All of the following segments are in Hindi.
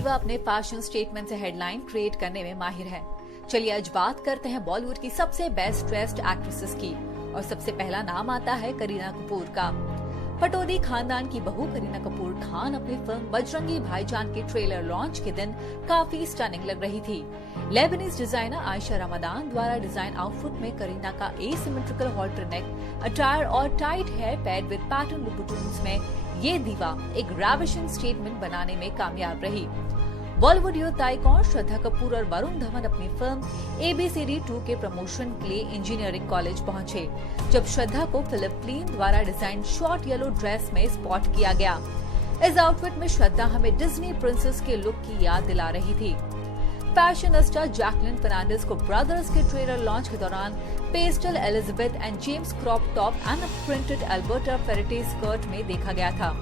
दीवा अपने फैशन स्टेटमेंट से हेडलाइन क्रिएट करने में माहिर है। चलिए आज बात करते हैं बॉलीवुड की सबसे बेस्ट ड्रेस्ड एक्ट्रेसेस की और सबसे पहला नाम आता है करीना कपूर का। पटौदी खानदान की बहू करीना कपूर खान अपनी फिल्म बजरंगी भाईजान के ट्रेलर लॉन्च के दिन काफी स्टनिंग लग रही थी। लेबनीज डिजाइनर आयशा रमदान द्वारा डिजाइन आउटफिट में करीना का एसिमेट्रिकल हॉल्टर नेक अटायर और tight hair paired with pattern Louboutins में ये दीवा एक रैविशिंग स्टेटमेंट बनाने में कामयाब रही। बॉलीवुड यूथ आइकॉन श्रद्धा कपूर और वरुण धवन अपनी फिल्म ABCD 2 के प्रमोशन के लिए इंजीनियरिंग कॉलेज पहुंचे, जब श्रद्धा को फिलिप लीन द्वारा डिजाइन शॉर्ट येलो ड्रेस में स्पॉट किया गया। इस आउटफिट में श्रद्धा हमें डिज्नी प्रिंसेस के लुक की याद दिला रही थी। फैशनिस्टा जैकलिन फर्नांडिस को ब्रदर्स के ट्रेलर लॉन्च के दौरान pastel Elizabeth and James crop top and printed Alberta Ferretti skirt में देखा गया था।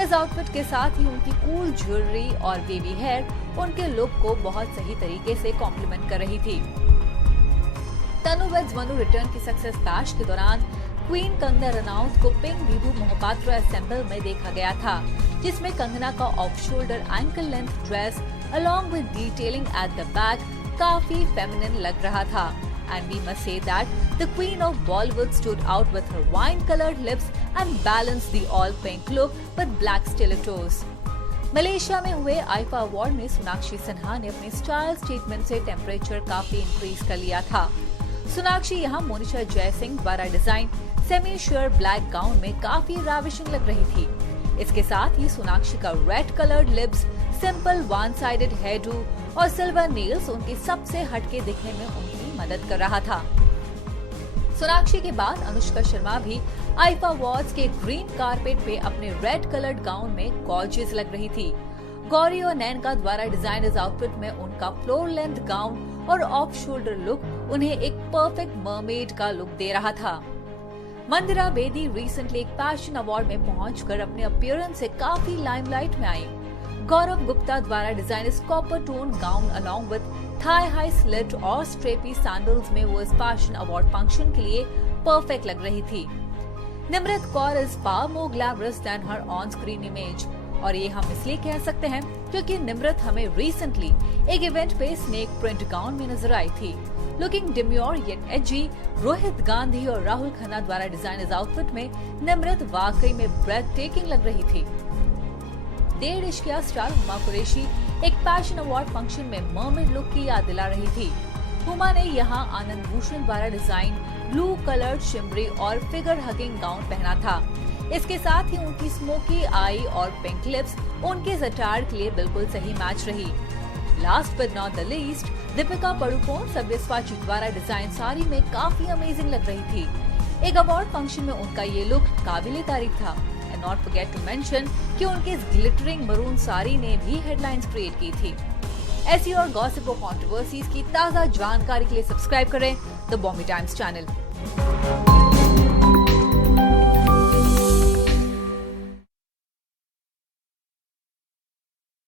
इस आउटफिट के साथ ही उनकी कूल ज्वेलरी और वेवी हेयर उनके लुक को बहुत सही तरीके से कॉम्प्लीमेंट कर रही थी। तनु वेड्स मनु रिटर्न की सक्सेस बैश के दौरान क्वीन कंगना रनौत को पिंक विभू मोहपात्रा असेंबल में देखा गया था, जिसमें कंगना का off shoulder ankle length dress along with detailing at the back काफी फेमिनिन लग रहा था। And we must say that the queen of Bollywood stood out with her wine-colored lips and balanced the all-pink look with black stilettos. Malaysia में हुए आईफा अवार्ड में सोनाक्षी सिन्हा ने अपने स्टाइल स्टेटमेंट से टेम्परेचर काफी इंक्रीज कर लिया था। सोनाक्षी यहाँ मोनिशा जयसिंह द्वारा design semi share black gown में काफी रैविशिंग लग रही थी। इसके साथ ही सोनाक्षी का red coloured lips, simple one sided hairdo और सिल्वर नेल्स उनके सबसे हटके दिखने में उनकी मदद कर रहा था। सोनाक्षी के बाद अनुष्का शर्मा भी आईफा अवार्ड्स के ग्रीन कारपेट पे अपने रेड कलर्ड गाउन में गॉर्जियस लग रही थी। गौरी और नैनका द्वारा डिजाइन इस आउटफिट में उनका फ्लोर लेंथ गाउन और ऑफ शोल्डर लुक उन्हें एक परफेक्ट मरमेड का लुक दे रहा था। मंदिरा बेदी रिसेंटली एक फैशन अवार्ड में पहुंचकर अपने अपीयरेंस से काफी लाइमलाइट में आई। गौरव गुप्ता द्वारा डिजाइन इस copper tone gown along with thigh high slit और स्ट्रेपी सैंडल्स में वो इस फैशन अवार्ड फंक्शन के लिए परफेक्ट लग रही थी। Nimrat Kaur is far more glamorous than her on screen image, और ये हम इसलिए कह सकते हैं क्योंकि निम्रत हमें रिसेंटली एक इवेंट पे स्नेक प्रिंट गाउन में नजर आई थी। लुकिंग डिम्योर येट एजी, रोहित गांधी और राहुल खन्ना द्वारा डिजाइन इस आउटफिट में निम्रत वाकई में ब्रेथ टेकिंग लग रही थी। डेढ़ इश्किया स्टार हुमा कुरैशी एक फैशन अवार्ड फंक्शन में मर्मेड लुक की याद दिला रही थी। हुमा ने यहाँ आनंद भूषण द्वारा डिजाइन ब्लू कलर्ड शिमरी और फिगर हगिंग गाउन पहना था। इसके साथ ही उनकी स्मोकी आई और पिंक लिप्स उनके अटायर के लिए बिल्कुल सही मैच रही। Last but not the least, Deepika Padukone Sabyasachi द्वारा डिजाइन साड़ी में काफी अमेजिंग लग रही थी। एक अवार्ड फंक्शन में उनका ये लुक काबिले तारीफ था। And not forget to mention कि उनके इस ग्लिटरिंग मरून साड़ी ने भी हेडलाइंस क्रिएट की थी। ऐसी और गॉसिप और कंट्रोवर्सीज की ताज़ा जानकारी के लिए सब्सक्राइब करें द बॉम्बे टाइम्स चैनल।